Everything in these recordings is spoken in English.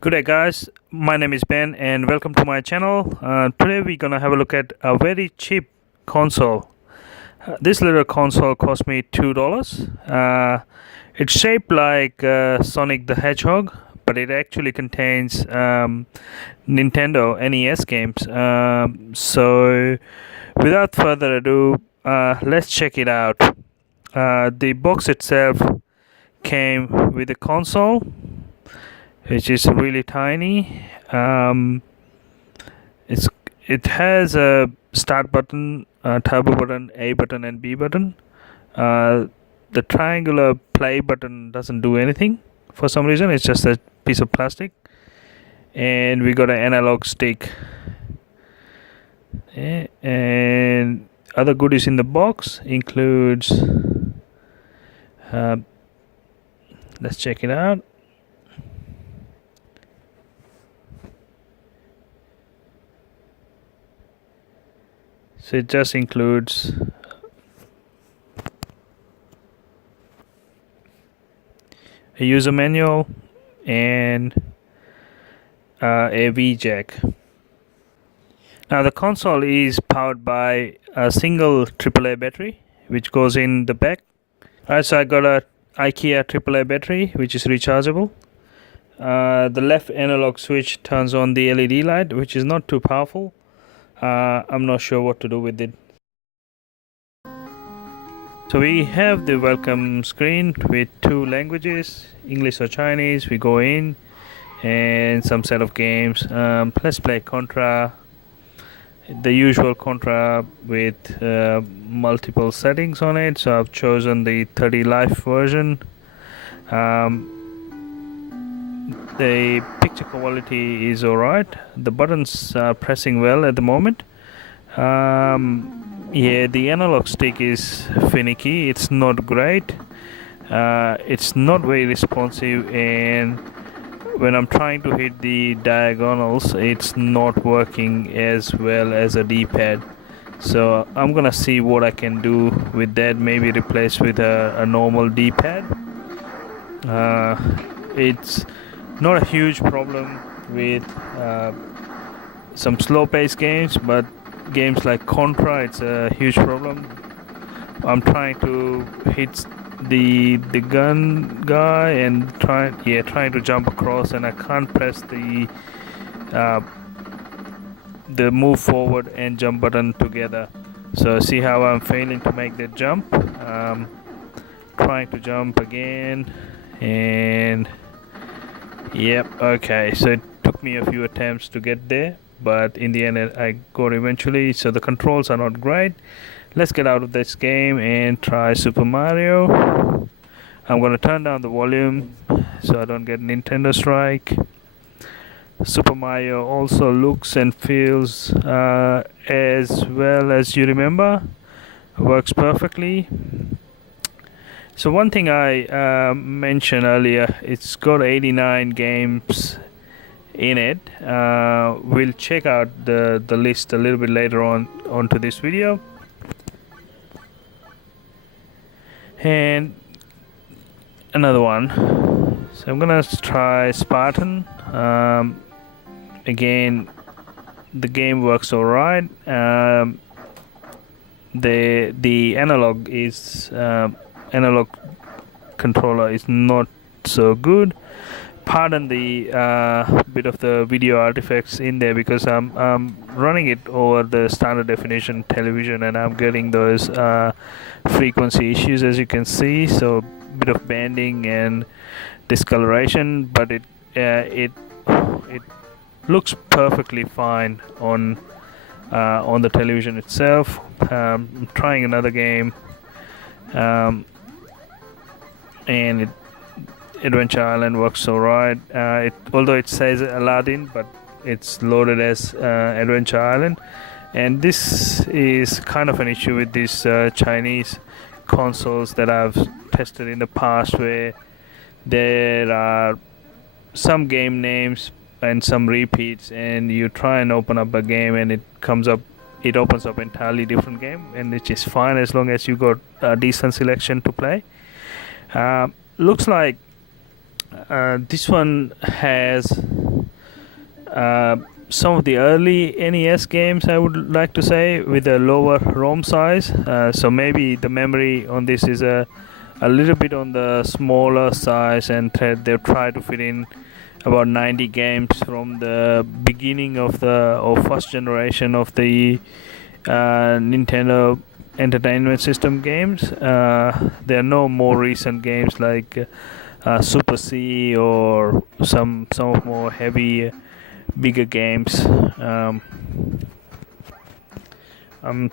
Good day, guys. My name is Ben, and welcome to my channel. Today, we're gonna have a look at a very cheap console. This little console cost me $2. It's shaped like Sonic the Hedgehog, but it actually contains Nintendo NES games. Without further ado, let's check it out. The box itself came with a console, which is really tiny. It's it has a start button, turbo button, A button, and B button. Uh, the triangular play button doesn't do anything for some reason. It's just a piece of plastic, and we got an analog stick. And other goodies in the box includes. Uh, let's check it out. So it just includes a user manual and a V jack. Now the console is powered by a single AAA battery which goes in the back. Alright, so I got a IKEA AAA battery which is rechargeable. The left analog switch turns on the LED light, which is not too powerful. I'm not sure what to do with it. So we have the welcome screen with two languages, English or Chinese. We go in and some set of games. Let's play Contra, the usual Contra with multiple settings on it. So I've chosen the 30 life version. The picture quality is alright. The buttons are pressing well at the moment. Yeah, the analog stick is finicky. It's not great. It's not very responsive, and when I'm trying to hit the diagonals, it's not working as well as a D-pad. So I'm gonna see what I can do with that. Maybe replace with a normal D-pad. It's not a huge problem with some slow-paced games, but games like Contra, it's a huge problem. I'm trying to hit the gun guy and trying to jump across, and I can't press the move forward and jump button together. So see how I'm failing to make that jump. Trying to jump again, and yep, okay, so it took me a few attempts to get there, but in the end I got eventually. So the controls are not great. Let's get out of this game and try Super Mario. I'm gonna turn down the volume so I don't get Nintendo strike. Super Mario also looks and feels as well as you remember. Works perfectly. So one thing I mentioned earlier, it's got 89 games in it. We'll check out the list a little bit later on onto this video. And another one. So I'm gonna try Spartan. Again, the game works alright. The analog controller is not so good. Pardon the bit of the video artifacts in there, because I'm running it over the standard definition television, and I'm getting those frequency issues, as you can see. So bit of banding and discoloration, but it looks perfectly fine on the television itself. I'm trying another game, and Adventure Island works alright. Although it says Aladdin, but it's loaded as Adventure Island. And this is kind of an issue with these Chinese consoles that I've tested in the past, where there are some game names and some repeats, and you try and open up a game and it opens up entirely different game, and which is fine as long as you got a decent selection to play. Looks like This one has some of the early NES games, I would like to say, with a lower ROM size. So maybe the memory on this is a little bit on the smaller size, and they've tried to fit in about 90 games from the beginning of the or first generation of the Nintendo Entertainment System games. There are no more recent games like Super C or some of more heavy, bigger games. I'm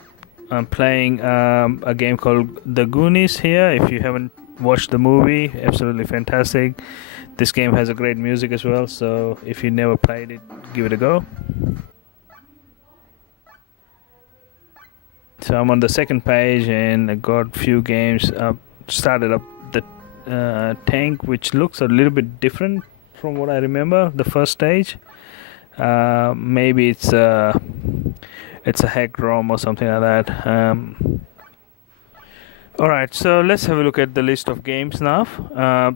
I'm playing a game called The Goonies here. If you haven't watched the movie, absolutely fantastic. This game has a great music as well, so if you never played it, give it a go. So I'm on the second page and I got few games. Started up the tank, which looks a little bit different from what I remember the first stage. Maybe it's a hack ROM or something like that. Alright, so let's have a look at the list of games now.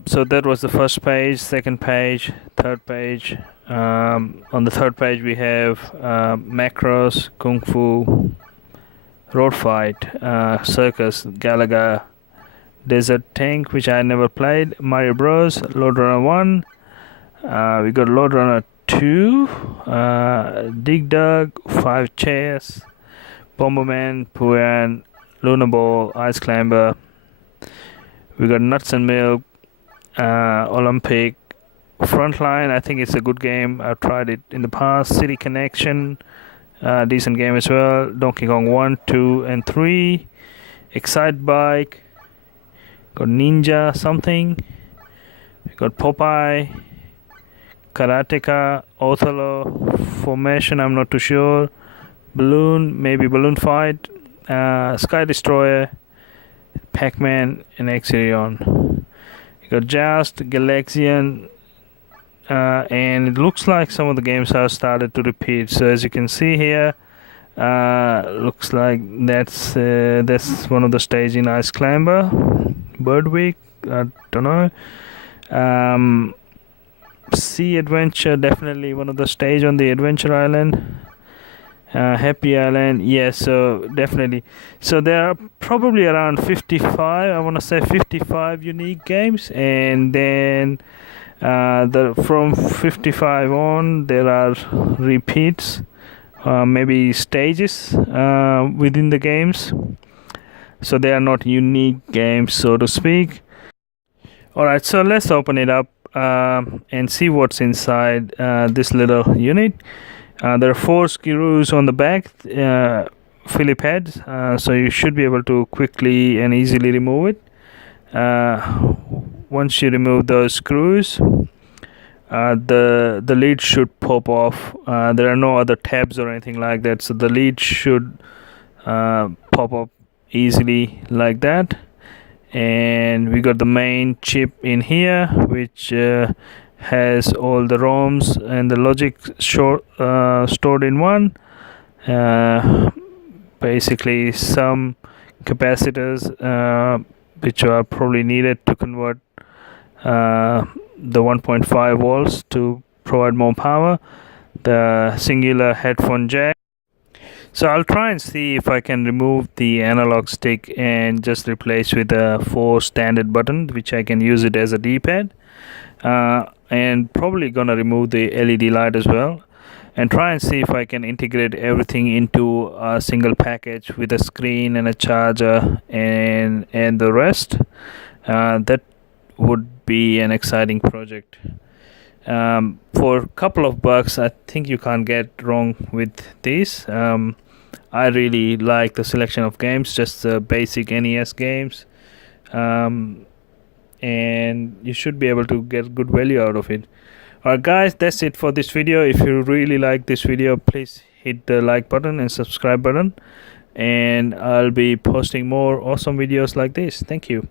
So that was the first page, second page, third page. On the third page we have Macross, Kung Fu, Road Fight, Circus, Galaga, Desert Tank, which I never played, Mario Bros, Lord Runner 1, we got Lord Runner 2, Dig Dug, 5 Chairs, Bomberman, Pooyan, Luna Ball, Ice Climber, we got Nuts and Milk, Olympic, Frontline. I think it's a good game. I've tried it in the past. City Connection, decent game as well. Donkey Kong 1, 2 and 3, Excite Bike, got Ninja something, we got Popeye, Karateka, Othello, Formation, I'm not too sure, Balloon, maybe Balloon Fight, Sky Destroyer, Pac-Man and Exerion. You got Joust, Galaxian, and it looks like some of the games have started to repeat. So as you can see here, looks like that's one of the stage in Ice Climber, Birdweek, I don't know. Sea Adventure, definitely one of the stage on the Adventure Island. Happy Island, yes, so definitely. So there are probably around 55, I want to say 55 unique games, and then from 55 on there are repeats, maybe stages within the games, so they are not unique games, so to speak. Alright, so let's open it up and see what's inside this little unit. There are 4 screws on the back, Philip heads, so you should be able to quickly and easily remove it. Once you remove those screws, the lid should pop off. There are no other tabs or anything like that, so the lid should pop up easily like that. And we got the main chip in here, which has all the ROMs and the logic stored in one. Basically some capacitors which are probably needed to convert the 1.5 volts to provide more power, the singular headphone jack. So I'll try and see if I can remove the analog stick and just replace with a 4 standard button, which I can use it as a D-pad, and probably gonna remove the LED light as well, and try and see if I can integrate everything into a single package with a screen and a charger and the rest. That would be an exciting project. For a couple of bucks, I think you can't get wrong with these. I really like the selection of games, just the basic NES games, and you should be able to get good value out of it. Alright guys, that's it for this video. If you really like this video, please hit the like button and subscribe button, and I'll be posting more awesome videos like this. Thank you.